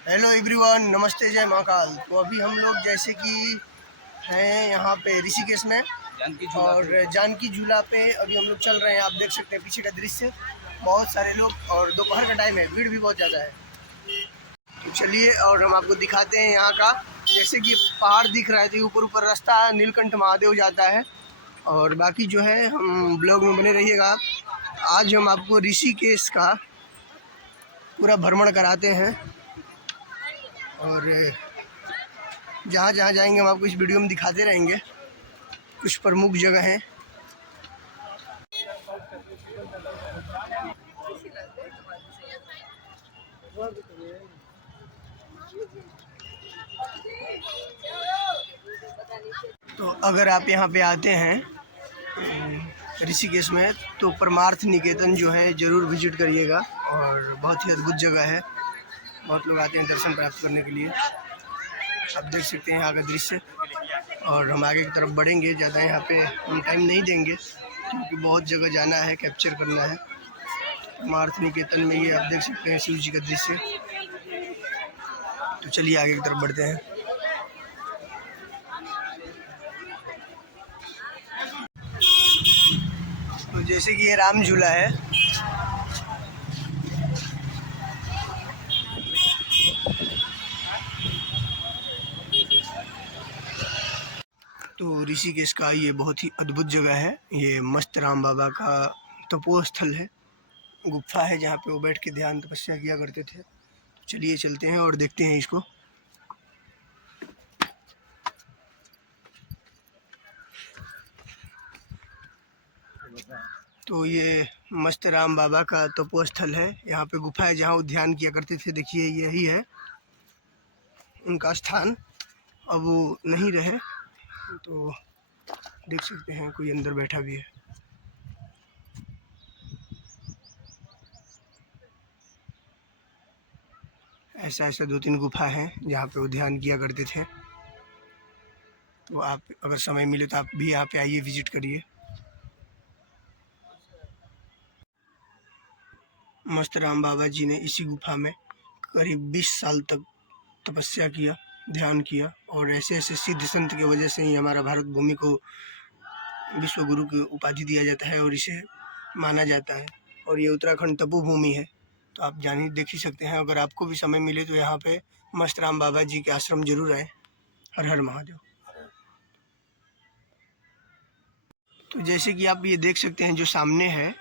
Hello everyone, नमस्ते, जय महाकाल। तो अभी हम लोग जैसे कि हैं यहाँ पे ऋषिकेश में और जानकी झूला पे अभी हम लोग चल रहे हैं। आप देख सकते हैं पीछे का दृश्य, बहुत सारे लोग और दोपहर का टाइम है, भीड़ भी बहुत ज़्यादा है। तो चलिए और हम आपको दिखाते हैं यहाँ का। जैसे कि पहाड़ दिख रहा है तो ऊपर ऊपर रास्ता नीलकंठ महादेव जाता है। और बाकी जो है हम ब्लॉग में बने रहिएगा। आज हम आपको ऋषिकेश का पूरा भ्रमण कराते हैं और जहाँ जहाँ जाएंगे हम आपको इस वीडियो में दिखाते रहेंगे। कुछ प्रमुख जगह हैं। तो अगर आप यहाँ पे आते हैं ऋषिकेश में तो परमार्थ निकेतन जो है ज़रूर विजिट करिएगा और बहुत ही अद्भुत जगह है। बहुत लोग आते हैं दर्शन प्राप्त करने के लिए। आप देख सकते हैं यहाँ का दृश्य और हम आगे की तरफ बढ़ेंगे। ज़्यादा यहाँ पे हम टाइम नहीं देंगे क्योंकि बहुत जगह जाना है, कैप्चर करना है। परमार्थ निकेतन में ये आप देख सकते हैं शिव जी का दृश्य। तो चलिए आगे की तरफ बढ़ते हैं। तो जैसे कि ये राम झूला है, तो ऋषिकेश का ये बहुत ही अद्भुत जगह है। ये मस्त राम बाबा का तपोस्थल है, गुफा है जहाँ पे वो बैठ के ध्यान तपस्या किया करते थे। तो चलिए चलते हैं और देखते हैं इसको। तो ये मस्त राम बाबा का तपोस्थल है, यहाँ पे गुफा है जहाँ वो ध्यान किया करते थे। देखिए यही है उनका स्थान। अब वो नहीं रहे, तो देख सकते हैं कोई अंदर बैठा भी है। ऐसा ऐसा 2-3 गुफा हैं जहाँ पे वो ध्यान किया करते थे। तो आप अगर समय मिले तो आप भी यहाँ पे आइए, विजिट करिए। मस्त राम बाबा जी ने इसी गुफा में करीब 20 साल तक तपस्या किया, ध्यान किया और ऐसे ऐसे सिद्ध संत की वजह से ही हमारा भारत भूमि को विश्व गुरु की उपाधि दिया जाता है और इसे माना जाता है। और ये उत्तराखंड तपोभूमि है। तो आप जान ही देख ही सकते हैं। अगर आपको भी समय मिले तो यहाँ पे मस्त राम बाबा जी के आश्रम जरूर आए। हर हर महादेव। तो जैसे कि आप ये देख सकते हैं जो सामने है,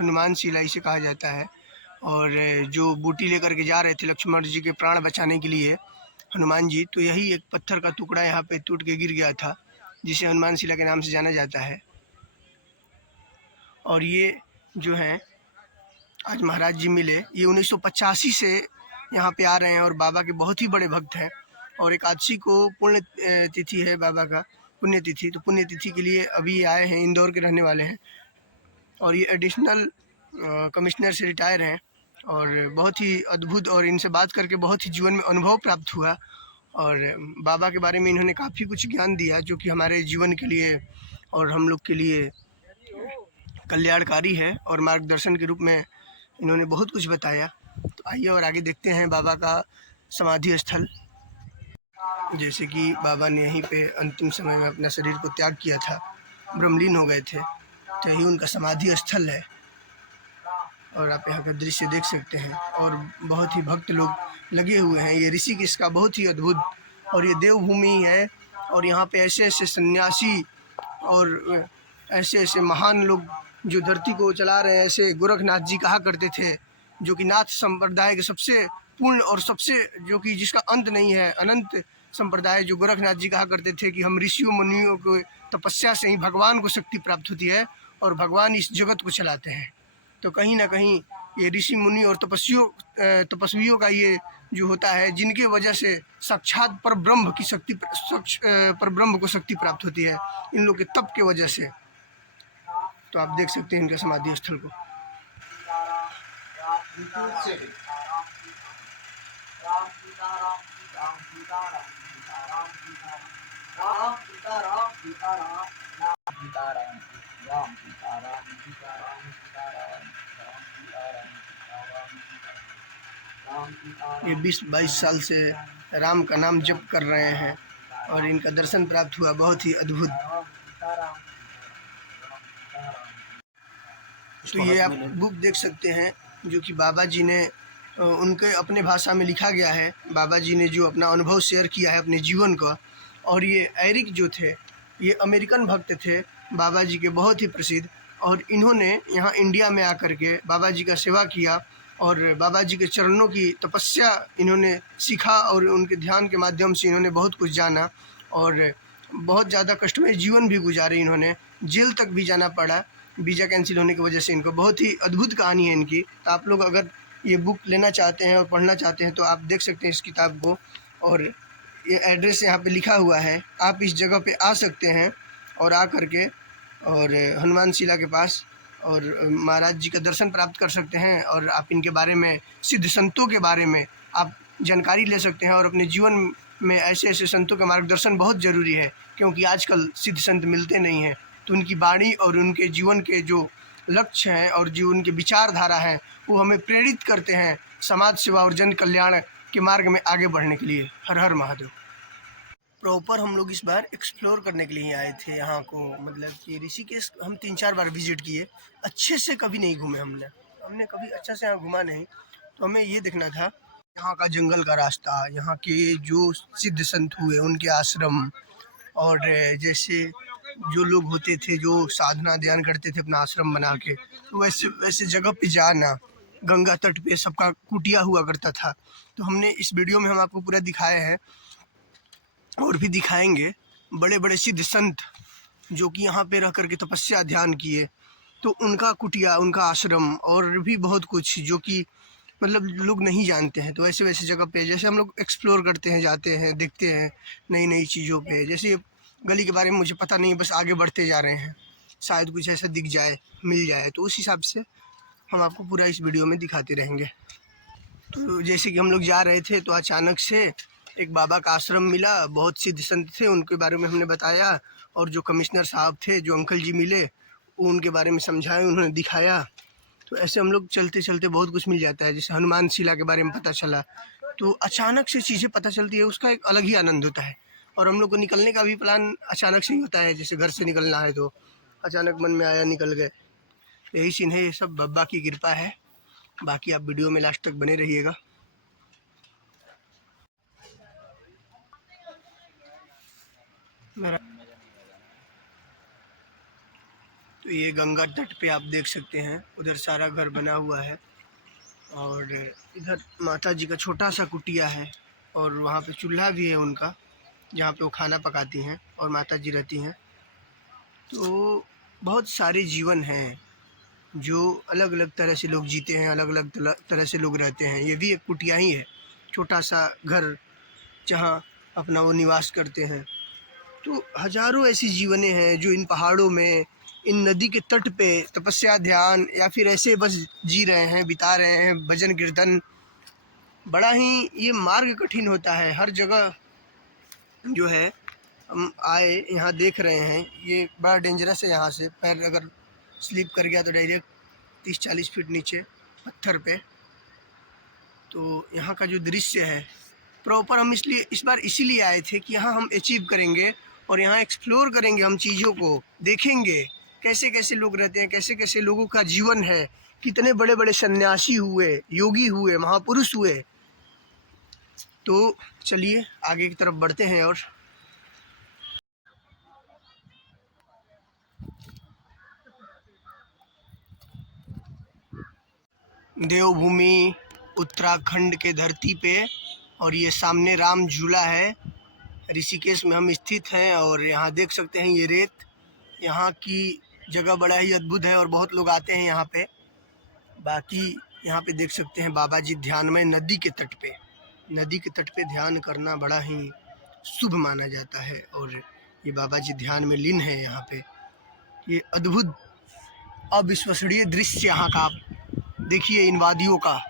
हनुमान शिला इसे कहा जाता है। और जो बूटी लेकर के जा रहे थे लक्ष्मण जी के प्राण बचाने के लिए हनुमान जी, तो यही एक पत्थर का टुकड़ा यहाँ पे टूट के गिर गया था, जिसे हनुमान शिला के नाम से जाना जाता है। और ये जो है आज महाराज जी मिले, ये 1985 से यहाँ पे आ रहे हैं और बाबा के बहुत ही बड़े भक्त हैं। और 81 को पुण्य तिथि है बाबा का, पुण्य तिथि। तो पुण्य तिथि के लिए अभी आए हैं, इंदौर के रहने वाले हैं और ये एडिशनल कमिश्नर से रिटायर हैं। और बहुत ही अद्भुत, और इनसे बात करके बहुत ही जीवन में अनुभव प्राप्त हुआ और बाबा के बारे में इन्होंने काफ़ी कुछ ज्ञान दिया जो कि हमारे जीवन के लिए और हम लोग के लिए कल्याणकारी है और मार्गदर्शन के रूप में इन्होंने बहुत कुछ बताया। तो आइए और आगे देखते हैं बाबा का समाधि स्थल। जैसे कि बाबा ने यहीं पे अंतिम समय में अपना शरीर को त्याग किया था, ब्रह्मलीन हो गए थे, तो यही उनका समाधि स्थल है। और आप यहाँ का दृश्य देख सकते हैं और बहुत ही भक्त लोग लगे हुए हैं। ये ऋषिकेश का बहुत ही अद्भुत और ये देवभूमि है। और यहाँ पे ऐसे ऐसे सन्यासी और ऐसे ऐसे महान लोग जो धरती को चला रहे हैं, ऐसे गोरखनाथ जी कहा करते थे, जो कि नाथ संप्रदाय के सबसे पूर्ण और सबसे जो कि जिसका अंत नहीं है, अनंत संप्रदाय, जो गोरखनाथ जी कहा करते थे कि हम ऋषियों मुनियों को तपस्या से ही भगवान को शक्ति प्राप्त होती है और भगवान इस जगत को चलाते हैं। तो कहीं ना कहीं ये ऋषि मुनि और तपस्वियों का ये जो होता है, जिनके वजह से साक्षात पर ब्रह्म की शक्ति, पर ब्रह्म को शक्ति प्राप्त होती है, इन लोग के तप के वजह से। तो आप देख सकते हैं इनके समाधि स्थल को। ये 20-22 साल से राम का नाम जप कर रहे हैं और इनका दर्शन प्राप्त हुआ, बहुत ही अद्भुत। तो ये आप बुक देख सकते हैं जो कि बाबा जी ने उनके अपने भाषा में लिखा गया है। बाबा जी ने जो अपना अनुभव शेयर किया है अपने जीवन का। और ये एरिक जो थे, ये अमेरिकन भक्त थे बाबा जी के, बहुत ही प्रसिद्ध। और इन्होंने यहाँ इंडिया में आकर के बाबा जी का सेवा किया और बाबा जी के चरणों की तपस्या इन्होंने सीखा और उनके ध्यान के माध्यम से इन्होंने बहुत कुछ जाना और बहुत ज़्यादा कष्टमय जीवन भी गुजारे। इन्होंने जेल तक भी जाना पड़ा वीज़ा कैंसिल होने की वजह से इनको। बहुत ही अद्भुत कहानी है इनकी। तो आप लोग अगर ये बुक लेना चाहते हैं और पढ़ना चाहते हैं तो आप देख सकते हैं इस किताब को। और ये एड्रेस यहाँ पे लिखा हुआ है, आप इस जगह पे आ सकते हैं और आ कर के और हनुमान शिला के पास और महाराज जी का दर्शन प्राप्त कर सकते हैं और आप इनके बारे में, सिद्ध संतों के बारे में आप जानकारी ले सकते हैं। और अपने जीवन में ऐसे ऐसे संतों का मार्गदर्शन बहुत ज़रूरी है, क्योंकि आजकल सिद्ध संत मिलते नहीं हैं। तो उनकी वाणी और उनके जीवन के जो लक्ष्य हैं और जो उनके विचारधारा हैं वो हमें प्रेरित करते हैं समाज सेवा और जन कल्याण के मार्ग में आगे बढ़ने के लिए। हर हर महादेव। प्रॉपर हम लोग इस बार एक्सप्लोर करने के लिए आए थे यहाँ को। मतलब कि ऋषिकेश हम 3-4 बार विजिट किए, अच्छे से कभी नहीं घूमे हमने कभी अच्छा से यहाँ घूमा नहीं। तो हमें ये देखना था यहाँ का जंगल का रास्ता, यहाँ के जो सिद्ध संत हुए उनके आश्रम, और जैसे जो लोग होते थे जो साधना ध्यान करते थे अपना आश्रम बना के, तो वैसे वैसे जगह पे जाना। गंगा तट पे सबका कुटिया हुआ करता था। तो हमने इस वीडियो में हम आपको पूरा दिखाए हैं और भी दिखाएंगे। बड़े बड़े सिद्ध संत जो कि यहाँ पे रह करके तपस्या ध्यान किए, तो उनका कुटिया, उनका आश्रम और भी बहुत कुछ जो कि मतलब लोग नहीं जानते हैं। तो वैसे वैसे जगह पे जैसे हम लोग एक्सप्लोर करते हैं, जाते हैं, देखते हैं नई नई चीज़ों पे। जैसे गली के बारे में मुझे पता नहीं है, बस आगे बढ़ते जा रहे हैं, शायद कुछ ऐसा दिख जाए, मिल जाए, तो उस हिसाब से हम आपको पूरा इस वीडियो में दिखाते रहेंगे। तो जैसे कि हम लोग जा रहे थे तो अचानक से एक बाबा का आश्रम मिला, बहुत सिद्ध संत थे, उनके बारे में हमने बताया। और जो कमिश्नर साहब थे, जो अंकल जी मिले, वो उनके बारे में समझाए, उन्होंने दिखाया। तो ऐसे हम लोग चलते चलते बहुत कुछ मिल जाता है। जैसे हनुमान शिला के बारे में पता चला, तो अचानक से चीज़ें पता चलती है, उसका एक अलग ही आनंद होता है। और हम लोग को निकलने का भी प्लान अचानक से ही होता है, जैसे घर से निकलना है तो अचानक मन में आया, निकल गए। यही सीन है, ये सब बाबा की कृपा है। बाकी आप वीडियो में लास्ट तक बने रहिएगा। तो ये गंगा तट पे आप देख सकते हैं, उधर सारा घर बना हुआ है और इधर माता जी का छोटा सा कुटिया है और वहाँ पे चूल्हा भी है उनका, जहाँ पे वो खाना पकाती हैं और माता जी रहती हैं। तो बहुत सारे जीवन हैं जो अलग अलग तरह से लोग जीते हैं, अलग अलग तरह से लोग रहते हैं। ये भी एक कुटिया ही है, छोटा सा घर जहाँ अपना वो निवास करते हैं। तो हजारों ऐसी जीवनें हैं जो इन पहाड़ों में, इन नदी के तट पे तपस्या ध्यान या फिर ऐसे बस जी रहे हैं, बिता रहे हैं भजन कीर्तन। बड़ा ही ये मार्ग कठिन होता है। हर जगह जो है हम आए यहाँ देख रहे हैं, ये बड़ा डेंजरस है। यहाँ से पैर अगर स्लिप कर गया तो डायरेक्ट 30-40 फीट नीचे पत्थर पे। तो यहाँ का जो दृश्य है प्रॉपर, हम इसलिए इस बार इसीलिए आए थे कि यहाँ हम अचीव करेंगे और यहाँ एक्सप्लोर करेंगे, हम चीज़ों को देखेंगे, कैसे कैसे लोग रहते हैं, कैसे कैसे लोगों का जीवन है, कितने बड़े बड़े सन्यासी हुए, योगी हुए, महापुरुष हुए। तो चलिए आगे की तरफ बढ़ते हैं। और देवभूमि उत्तराखंड के धरती पे, और ये सामने राम झूला है। ऋषिकेश में हम स्थित हैं और यहाँ देख सकते हैं ये रेत, यहाँ की जगह बड़ा ही अद्भुत है और बहुत लोग आते हैं यहाँ पे। बाकी यहाँ पे देख सकते हैं बाबा जी ध्यान में नदी के तट पे, नदी के तट पे ध्यान करना बड़ा ही शुभ माना जाता है। और ये बाबा जी ध्यान में लीन है यहाँ पे। ये अद्भुत अविश्वसनीय दृश्य यहाँ का आप देखिए, इन वादियों का।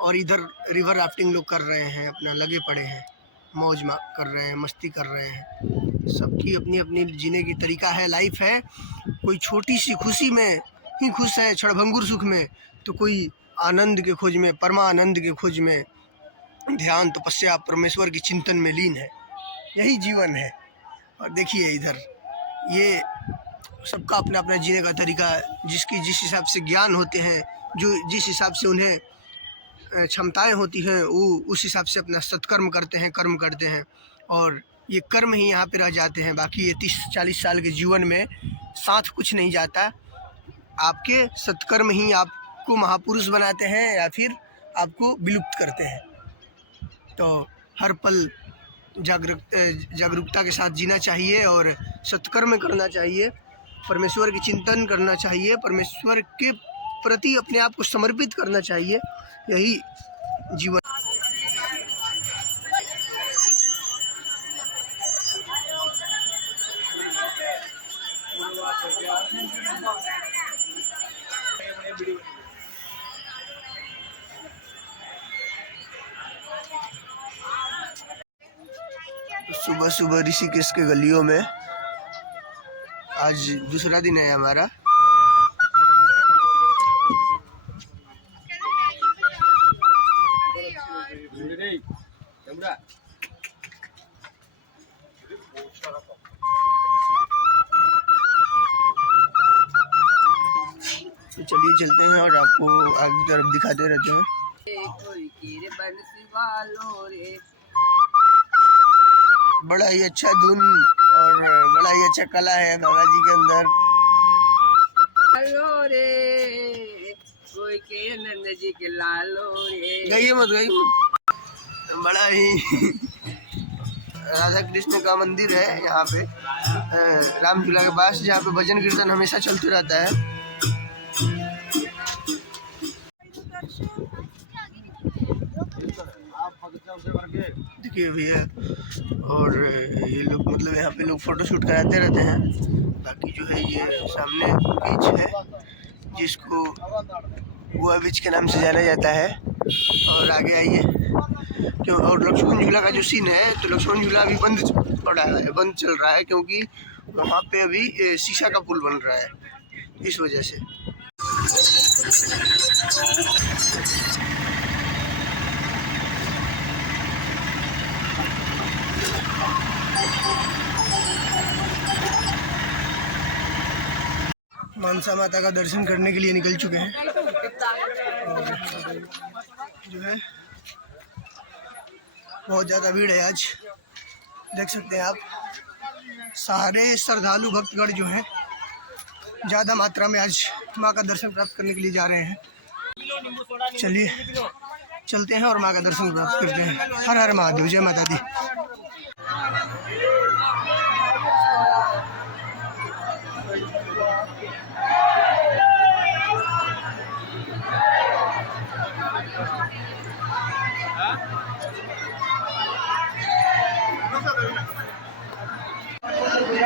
और इधर रिवर राफ्टिंग लोग कर रहे हैं, अपना लगे पड़े हैं, मौज कर रहे हैं, मस्ती कर रहे हैं। सबकी अपनी अपनी जीने की तरीका है, लाइफ है। कोई छोटी सी खुशी में ही खुश है, क्षणभंगुर सुख में, तो कोई आनंद के खोज में, परमानंद के खोज में, ध्यान, तपस्या, परमेश्वर के चिंतन में लीन है। यही जीवन है। और देखिए इधर, ये सबका अपना अपना जीने का तरीका है। जिसकी जिस हिसाब से ज्ञान होते हैं, जो जिस हिसाब से उन्हें क्षमताएं होती हैं, वो उस हिसाब से अपना सत्कर्म करते हैं, कर्म करते हैं। और ये कर्म ही यहाँ पे रह जाते हैं। बाकी ये 30-40 साल के जीवन में साथ कुछ नहीं जाता। आपके सत्कर्म ही आपको महापुरुष बनाते हैं या फिर आपको विलुप्त करते हैं। तो हर पल जागरूकता के साथ जीना चाहिए और सत्कर्म करना चाहिए, परमेश्वर की चिंतन करना चाहिए, परमेश्वर के प्रति अपने आप को समर्पित करना चाहिए। यही जीवन। सुबह सुबह ऋषिकेश के गलियों में आज दूसरा दिन है हमारा। तो चलिए चलते हैं और आपको आगे की तरफ दिखाते रहते हैं। बड़ा ही अच्छा धुन और बड़ा ही अच्छा कला है बाबा जी के अंदर। रे कोई के नंद जी के लालो रे, गइए मत। बड़ा ही राधा कृष्ण का मंदिर है यहाँ पे, राम झूला के पास, जहाँ पे भजन कीर्तन हमेशा चलते रहता है। देखिए भैया, और ये लोग मतलब यहाँ पे लोग फोटो शूट कराते रहते हैं। बाकी जो है ये सामने बीच है जिसको गोवा बीच के नाम से जाना जाता है। और आगे आइए क्यों, और लक्ष्मण झूला का जो सीन है, तो लक्ष्मण झूला अभी बंद चल रहा है क्योंकि वहाँ पे अभी शीशा का पुल बन रहा है, इस वजह से। मनसा माता का दर्शन करने के लिए निकल चुके हैं। और जो है बहुत ज़्यादा भीड़ है आज, देख सकते हैं आप। सारे श्रद्धालु भक्तगण जो हैं ज़्यादा मात्रा में आज माँ का दर्शन प्राप्त करने के लिए जा रहे हैं। चलिए चलते हैं और माँ का दर्शन प्राप्त करते हैं। हर हर महादेव, जय माता दी।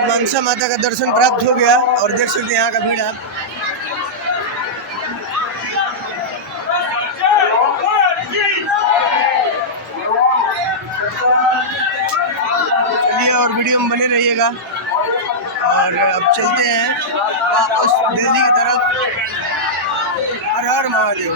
मनसा माता का दर्शन प्राप्त हो गया और देख सकते हैं यहाँ का भीड़ आप। चलिए और वीडियो में बने रहिएगा। और अब चलते हैं वापस दिल्ली की तरफ। हर हर महादेव।